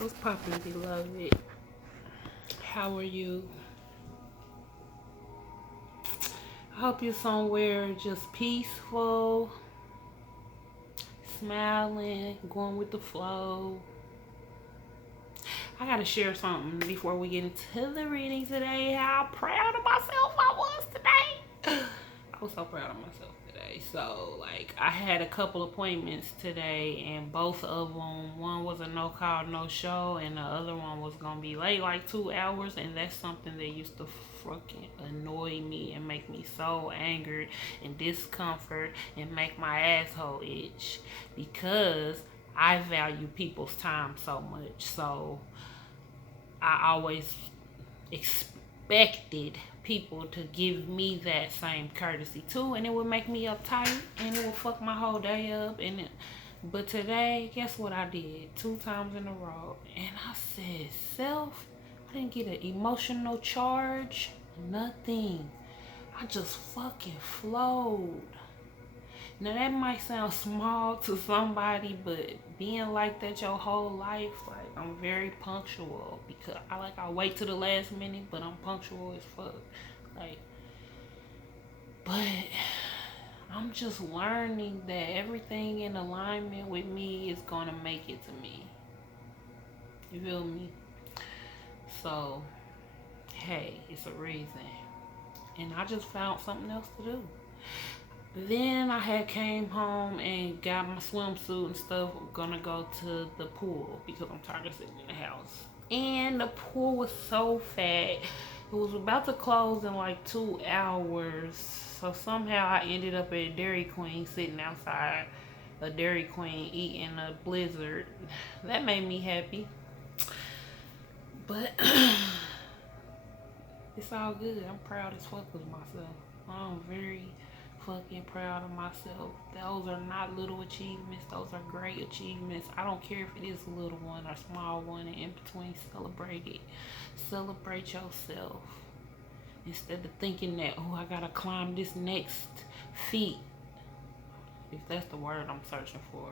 What's poppin', beloved? How are you? I hope you're somewhere just peaceful, smiling, going with the flow. I gotta share something before we get into the reading today. How proud of myself I was today. I was so proud of myself today. So, like, I had a couple appointments today, and both of them, one was a no call, no show, and the other one was gonna be late like 2 hours. And that's something that used to fucking annoy me and make me so angered and discomfort and make my asshole itch because I value people's time so much. So, I always expected people to give me that same courtesy too, and it would make me uptight and it would fuck my whole day up. But today, guess what I did 2 times in a row? And I said, self, I didn't get an emotional charge, nothing. I just fucking flowed. Now that might sound small to somebody, but being like that your whole life, like, I'm very punctual because I wait to the last minute, but I'm punctual as fuck. Like, but I'm just learning that everything in alignment with me is gonna make it to me. You feel me? So, hey, it's a reason. And I just found something else to do. Then I had came home and got my swimsuit and stuff. I'm gonna go to the pool because I'm tired of sitting in the house. And the pool was so fat. It was about to close in like 2 hours. So somehow I ended up at Dairy Queen sitting outside a Dairy Queen eating a blizzard. That made me happy. But it's all good. I'm proud as fuck of myself. I'm very fucking proud of myself. Those are not little achievements. Those are great achievements. I don't care if it is a little one or small one, and in between, celebrate it. Celebrate yourself. Instead of thinking that, oh, I gotta climb this next feat. If that's the word I'm searching for.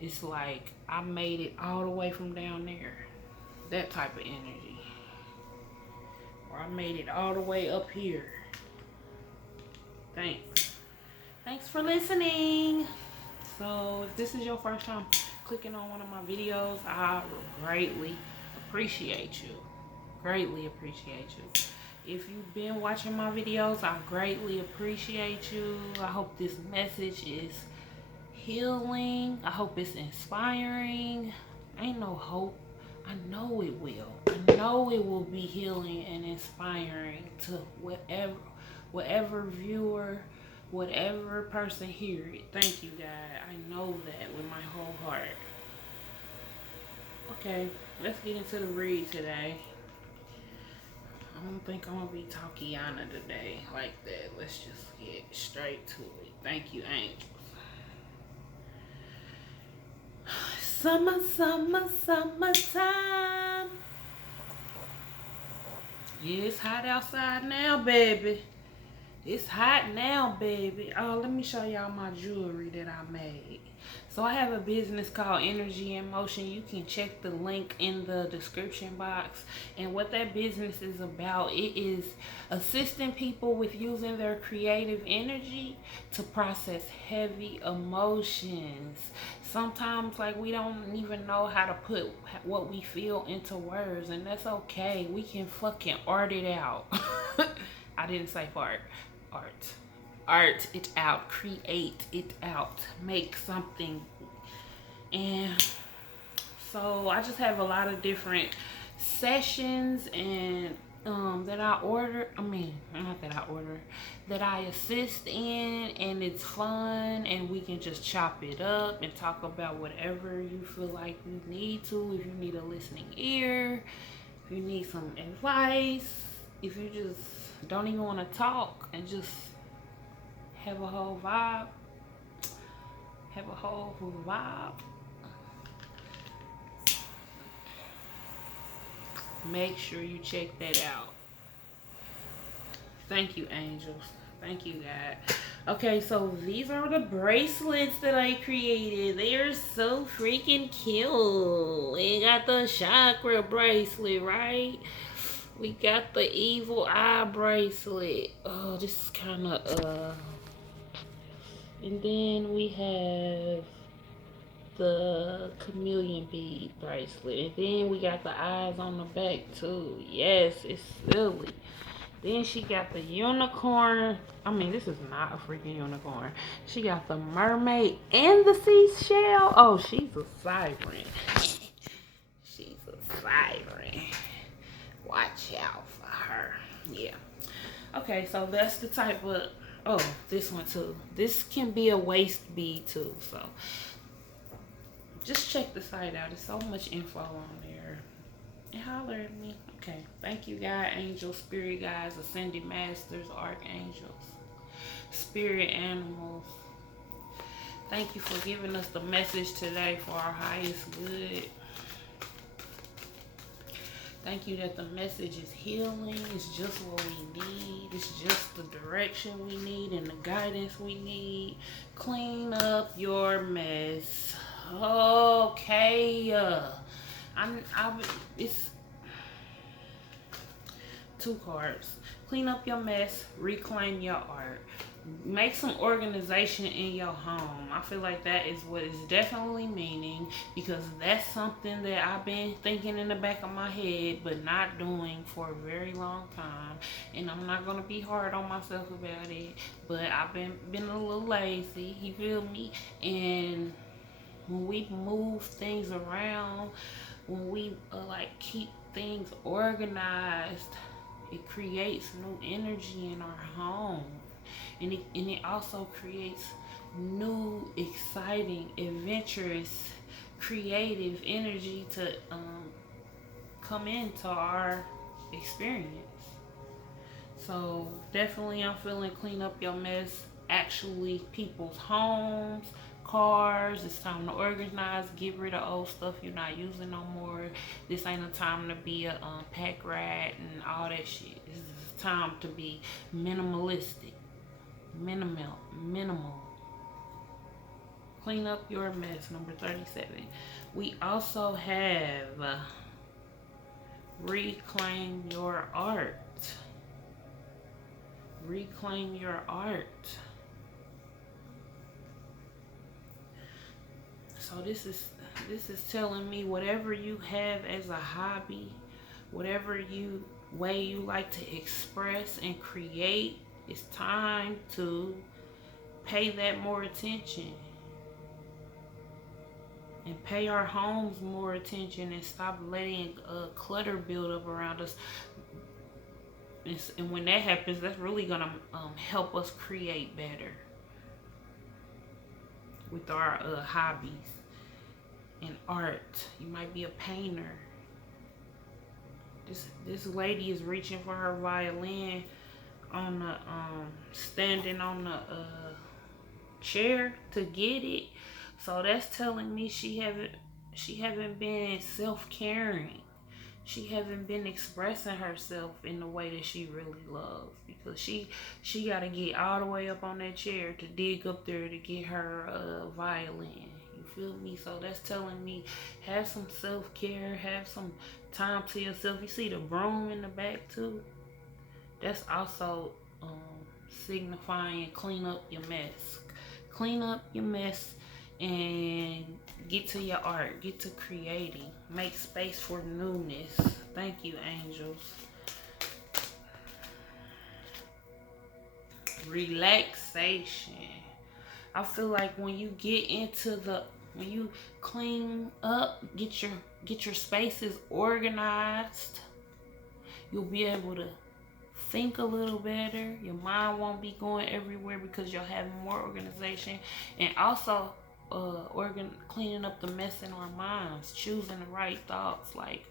It's like, I made it all the way from down there. That type of energy. Or I made it all the way up here. Thanks for listening. So if this is your first time clicking on one of my videos, I greatly appreciate you. Greatly appreciate you. If you've been watching my videos, I greatly appreciate you. I hope this message is healing. I hope it's inspiring. Ain't no hope. I know it will. I know it will be healing and inspiring to whatever viewer, whatever person hear it. Thank you, God. I know that with my whole heart. Okay, let's get into the read today. I don't think I'm gonna be talkiana today like that. Let's just get straight to it. Thank you, angels. Summer, summer, summertime. Yeah, it's hot outside now, baby. It's hot now, baby. Oh, let me show y'all my jewelry that I made. So I have a business called Energy in Motion. You can check the link in the description box. And what that business is about, it is assisting people with using their creative energy to process heavy emotions. Sometimes, like, we don't even know how to put what we feel into words, and that's okay. We can fucking art it out. I didn't say fart. Art it out, create it out, make something. And so I just have a lot of different sessions and that I assist in, and it's fun, and we can just chop it up and talk about whatever you feel like you need to. If you need a listening ear, if you need some advice, if you just don't even want to talk and just have a whole vibe, make sure you check that out. Thank you, angels. Thank you, God. Okay, so these are the bracelets that I created. They are so freaking cute. We got the chakra bracelet, right? We got the evil eye bracelet. Oh, this is kind of and then we have the chameleon bead bracelet. And then we got the eyes on the back too. Yes, it's silly. Then she got the unicorn. I mean, this is not a freaking unicorn. She got the mermaid and the seashell. Oh, she's a siren. She's a siren. Watch out for her. Yeah. Okay, so that's the type of. Oh, this one too. This can be a waist bead too. So just check the site out. There's so much info on there. And holler at me. Okay. Thank you, God, angels, spirit guides, ascended masters, archangels, spirit animals. Thank you for giving us the message today for our highest good. Thank you that the message is healing. It's just what we need. It's just the direction we need and the guidance we need. Clean up your mess. Okay. It's two cards. Clean up your mess. Reclaim your art. Make some organization in your home. I feel like that is what it's definitely meaning, because that's something that I've been thinking in the back of my head but not doing for a very long time. And I'm not gonna be hard on myself about it, but I've been a little lazy, you feel me? And when we move things around, when we like keep things organized, it creates new energy in our home. And it also creates new, exciting, adventurous, creative energy to come into our experience. So definitely I'm feeling clean up your mess. Actually, people's homes, cars. It's time to organize, get rid of old stuff you're not using no more. This ain't a time to be a pack rat and all that shit. This is time to be minimalistic. Minimal. Clean up your mess, number 37. We also have reclaim your art. Reclaim your art. So this is telling me whatever you have as a hobby, whatever way you like to express and create, it's time to pay that more attention. And pay our homes more attention and stop letting clutter build up around us. And when that happens, that's really gonna help us create better with our hobbies and art. You might be a painter. This lady is reaching for her violin on the standing on the chair to get it. So that's telling me she haven't been self-caring. She haven't been expressing herself in the way that she really loves, because she got to get all the way up on that chair to dig up there to get her violin. You feel me? So that's telling me have some self-care, have some time to yourself. You see the broom in the back too? That's also signifying clean up your mess. Clean up your mess and get to your art. Get to creating. Make space for newness. Thank you, angels. Relaxation. I feel like when you get into when you clean up, get your spaces organized, you'll be able to think a little better. Your mind won't be going everywhere because you'll have more organization. And also cleaning up the mess in our minds, choosing the right thoughts, like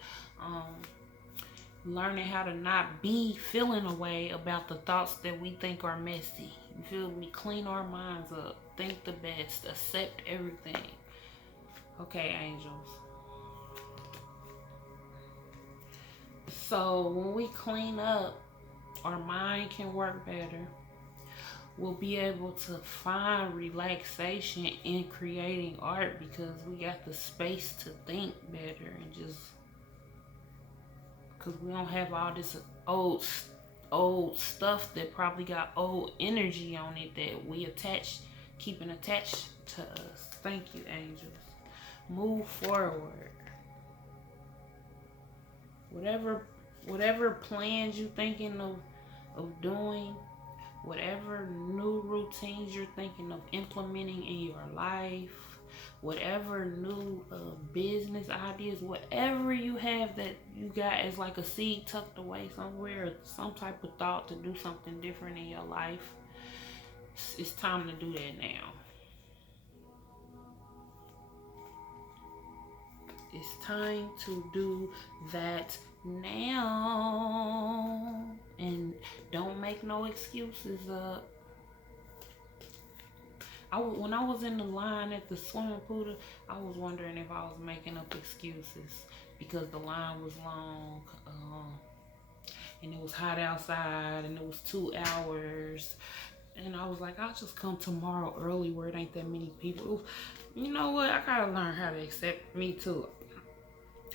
learning how to not be feeling a way about the thoughts that we think are messy. You feel me? Clean our minds up, think the best, accept everything. Okay, angels. So when we clean up, our mind can work better. will be able to find relaxation in creating art because we got the space to think better and just because we don't have all this old stuff that probably got old energy on it that we keeping attached to us. Thank you, angels. Move forward. Whatever plans you thinking of doing, whatever new routines you're thinking of implementing in your life, whatever new business ideas, whatever you have that you got as like a seed tucked away somewhere, some type of thought to do something different in your life, it's time to do that now. It's time to do that now. And don't make no excuses up. When I was in the line at the swimming pool, I was wondering if I was making up excuses because the line was long, and it was hot outside, and it was 2 hours. And I was like, I'll just come tomorrow early where it ain't that many people. You know what? I gotta learn how to accept me too.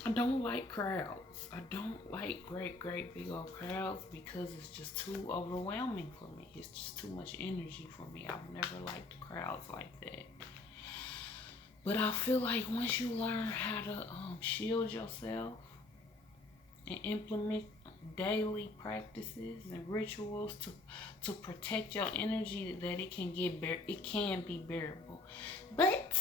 I don't like crowds. I don't like great big old crowds because it's just too overwhelming for me. It's just too much energy for me. I've never liked crowds like that. But I feel like once you learn how to shield yourself and implement daily practices and rituals to protect your energy, that it can be bearable. But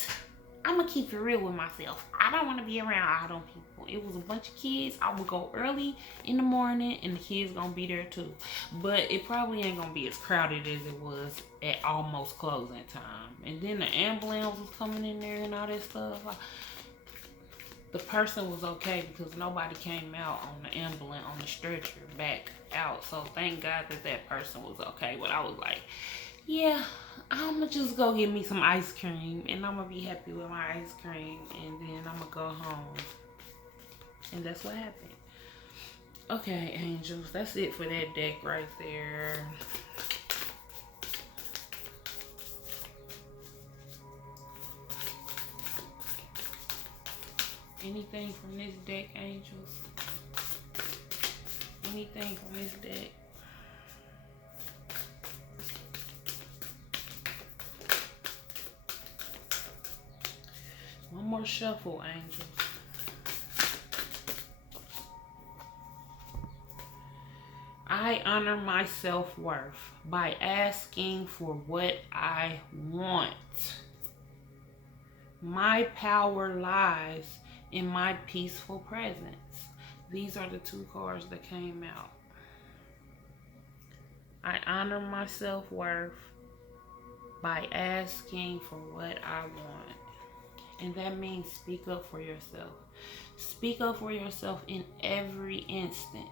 I'm gonna keep it real with myself. I don't want to be around all them people. It was a bunch of kids. I would go early in the morning and the kids gonna be there too. But it probably ain't gonna be as crowded as it was at almost closing time. And then the ambulance was coming in there and all that stuff. The person was okay because nobody came out on the ambulance, on the stretcher, back out. So thank God that person was okay. But I was like, yeah, I'm gonna just go get me some ice cream and I'm gonna be happy with my ice cream and then I'm gonna go home. And that's what happened. Okay, angels, that's it for that deck right there. Anything from this deck, angels? Anything from this deck? One more shuffle, angels. I honor my self-worth by asking for what I want. My power lies in my peaceful presence. These are the two cards that came out. I honor my self-worth by asking for what I want. And that means speak up for yourself. Speak up for yourself in every instance.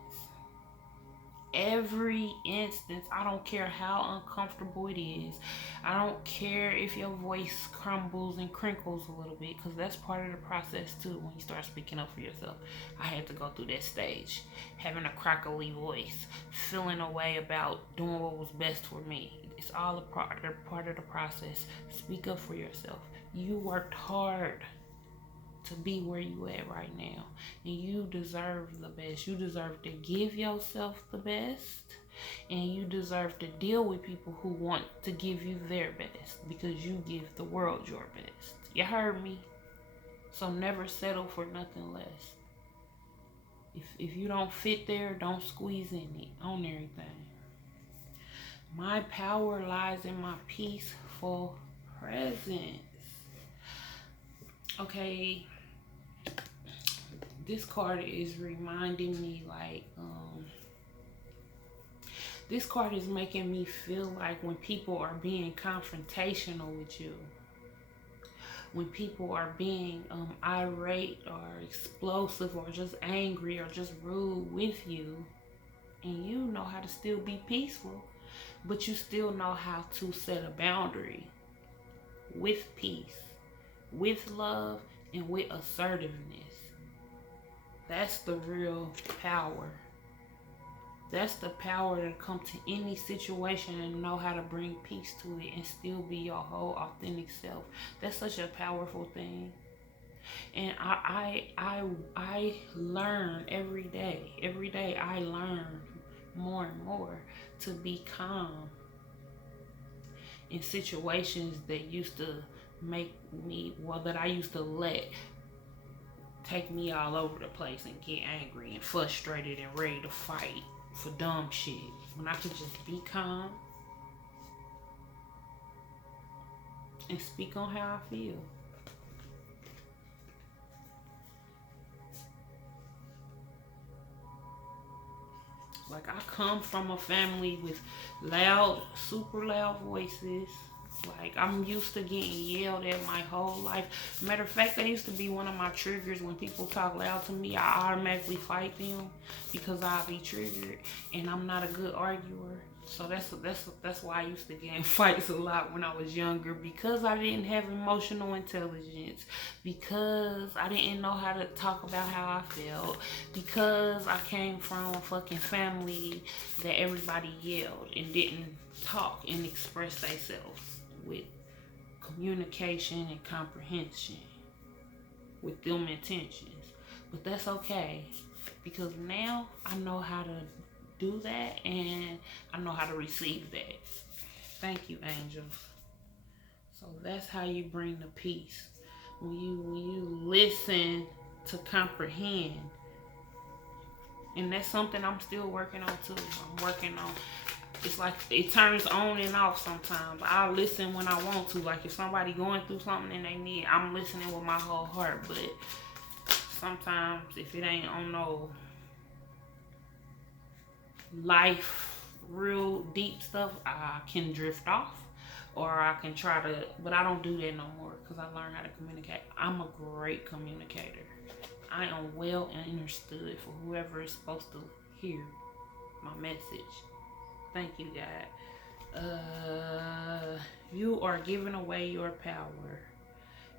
Every instance. I don't care how uncomfortable it is. I don't care if your voice crumbles and crinkles a little bit, because that's part of the process too. When you start speaking up for yourself, I had to go through that stage, having a crackly voice, feeling a way about doing what was best for me. It's all a part of the process. Speak up for yourself. You worked hard to be where you at right now, and you deserve the best. You deserve to give yourself the best, and you deserve to deal with people who want to give you their best, because you give the world your best. You heard me? So never settle for nothing less. If you don't fit there, don't squeeze in it on everything. My power lies in my peaceful presence. Okay, this card is reminding me like, this card is making me feel like when people are being confrontational with you, when people are being irate or explosive or just angry or just rude with you, and you know how to still be peaceful, but you still know how to set a boundary with peace, with love, and with assertiveness. That's the real power. That's the power to come to any situation and know how to bring peace to it and still be your whole authentic self. That's such a powerful thing. And I learn every day. Every day I learn more and more to be calm in situations that used to make me, well, that I used to let take me all over the place and get angry and frustrated and ready to fight for dumb shit. When I could just be calm and speak on how I feel. Like, I come from a family with loud, super loud voices. Like, I'm used to getting yelled at my whole life. Matter of fact, that used to be one of my triggers. When people talk loud to me, I automatically fight them because I'll be triggered, and I'm not a good arguer. So that's why I used to get in fights a lot when I was younger, because I didn't have emotional intelligence, because I didn't know how to talk about how I felt, because I came from a fucking family that everybody yelled and didn't talk and express themselves with communication and comprehension with them intentions. But that's okay, because now I know how to do that, and I know how to receive that. Thank you, angels. So that's how you bring the peace. When you listen to comprehend. And that's something I'm still working on too. I'm working on, it's like it turns on and off sometimes. I'll listen when I want to. Like if somebody going through something and they need, I'm listening with my whole heart. But sometimes if it ain't on no life, real deep stuff, I can drift off, or I can try to, but I don't do that no more because I learned how to communicate. I'm a great communicator. I am well understood for whoever is supposed to hear my message. Thank you, God. You are giving away your power.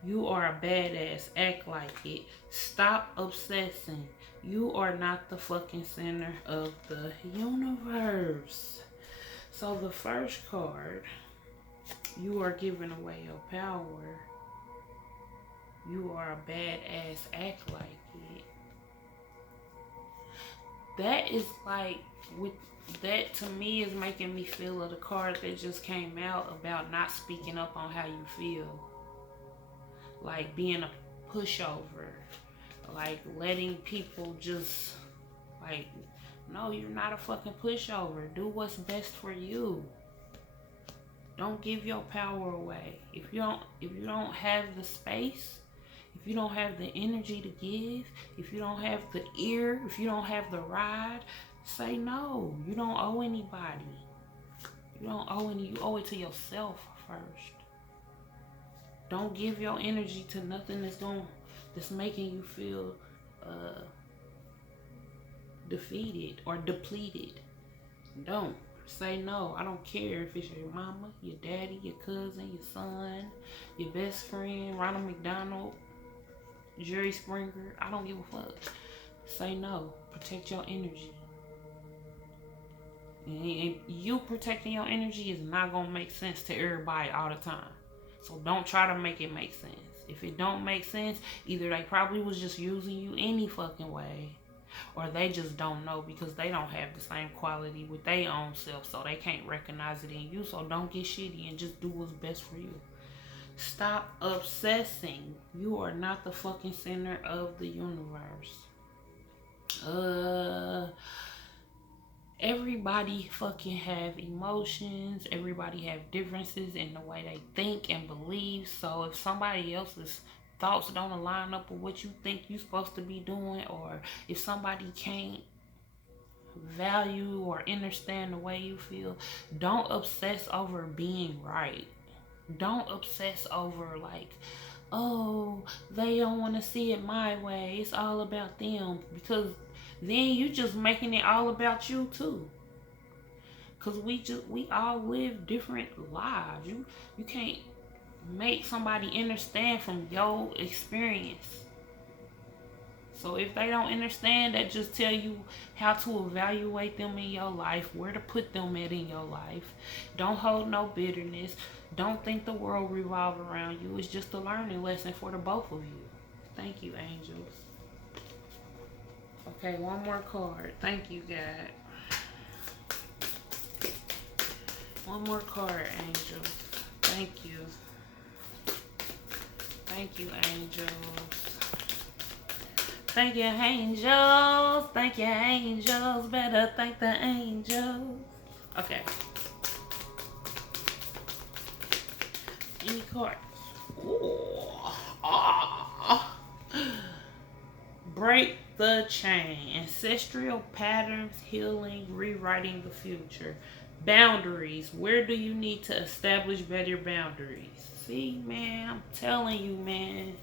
You are a badass. Act like it. Stop obsessing. You are not the fucking center of the universe. So the first card, you are giving away your power. You are a badass. Act like it. That is like, with that to me is making me feel of the card that just came out about not speaking up on how you feel. Like being a pushover, like letting people just like, no, you're not a fucking pushover. Do what's best for you. Don't give your power away. If you don't have the space, if you don't have the energy to give, if you don't have the ear, if you don't have the ride, say no. You don't owe anybody. You don't owe any. You owe it to yourself first. Don't give your energy to nothing that's making you feel defeated or depleted. Don't. Say no. I don't care if it's your mama, your daddy, your cousin, your son, your best friend, Ronald McDonald, Jerry Springer. I don't give a fuck. Say no. Protect your energy. And you protecting your energy is not going to make sense to everybody all the time. So don't try to make it make sense. If it don't make sense, either they probably was just using you any fucking way, or they just don't know because they don't have the same quality with their own self, so they can't recognize it in you. So don't get shitty and just do what's best for you. Stop obsessing. You are not the fucking center of the universe. Everybody fucking have emotions. Everybody have differences in the way they think and believe. So if somebody else's thoughts don't align up with what you think you're supposed to be doing, or if somebody can't value or understand the way you feel, don't obsess over being right. Don't obsess over like, oh, they don't want to see it my way. It's all about them. Because then you just making it all about you too. Cause we all live different lives. You can't make somebody understand from your experience. So if they don't understand, that just tell you how to evaluate them in your life, where to put them at in your life. Don't hold no bitterness. Don't think the world revolve around you. It's just a learning lesson for the both of you. Thank you, angels. Okay, one more card. Thank you, God. One more card, angels. Thank you. Thank you, angels. Thank you, angels. Thank you, angels. Better thank the angels. Okay. Any cards? Ooh. Ah. Break the chain. Ancestral patterns, healing, rewriting the future. Boundaries. Where do you need to establish better boundaries? See, man, I'm telling you, man.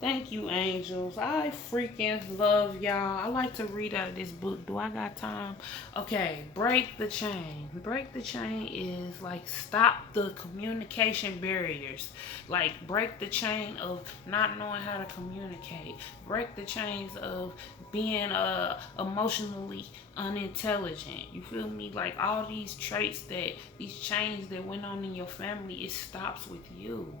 Thank you, angels. I freaking love y'all. I like to read out of this book. Do I got time? Okay, break the chain. Break the chain is like stop the communication barriers. Like break the chain of not knowing how to communicate. Break the chains of being emotionally unintelligent. You feel me? Like all these traits these chains that went on in your family, it stops with you.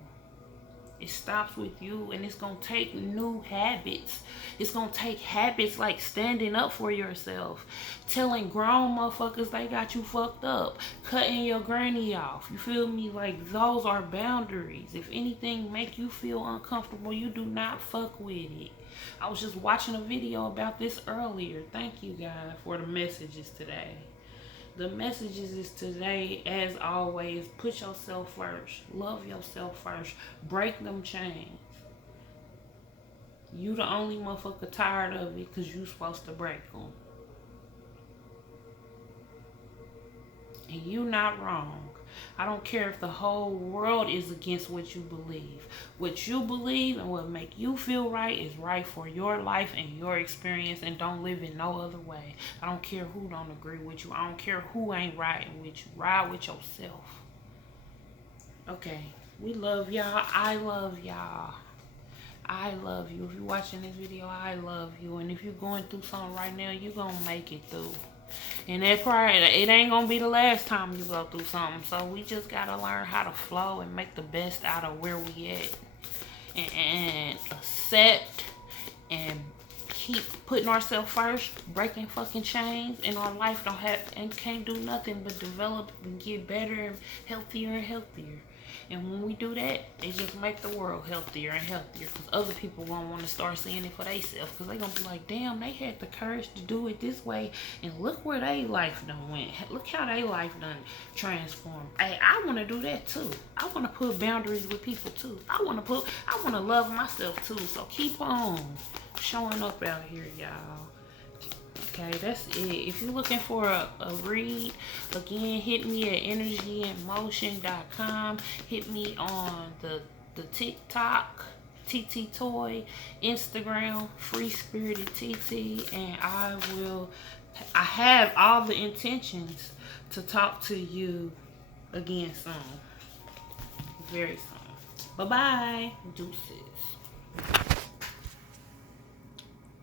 It stops with you, and it's going to take new habits. It's going to take habits like standing up for yourself, telling grown motherfuckers they got you fucked up, cutting your granny off. You feel me? Like those are boundaries. If anything make you feel uncomfortable, you do not fuck with it. I was just watching a video about this earlier. Thank you, God, for the messages today. The messages is today, as always, put yourself first. Love yourself first. Break them chains. You the only motherfucker tired of it because you supposed to break them. And you not wrong. I don't care if the whole world is against what you believe. What you believe and what make you feel right is right for your life and your experience, and don't live in no other way. I don't care who don't agree with you. I don't care who ain't riding with you. Ride with yourself. Okay. We love y'all. I love y'all. I love you. If you're watching this video, I love you. And if you're going through something right now, you're going to make it through. And that probably, it ain't gonna be the last time you go through something. So we just gotta learn how to flow and make the best out of where we at, and accept and keep putting ourselves first, breaking fucking chains in our life. Don't have and can't do nothing but develop and get better and healthier and healthier. And when we do that, it just make the world healthier and healthier, because other people won't want to start seeing it for themselves, because they going to be like, damn, they had the courage to do it this way, and look where their life done went. Look how their life done transformed. Hey, I want to do that too. I want to put boundaries with people too. I want to love myself too. So keep on showing up out here, y'all. Okay, that's it. If you're looking for a read, again, hit me at energyinmotion.com. Hit me on the TikTok, TT Toy, Instagram, Free Spirited TT, and I have all the intentions to talk to you again soon. Very soon. Bye-bye. Deuces.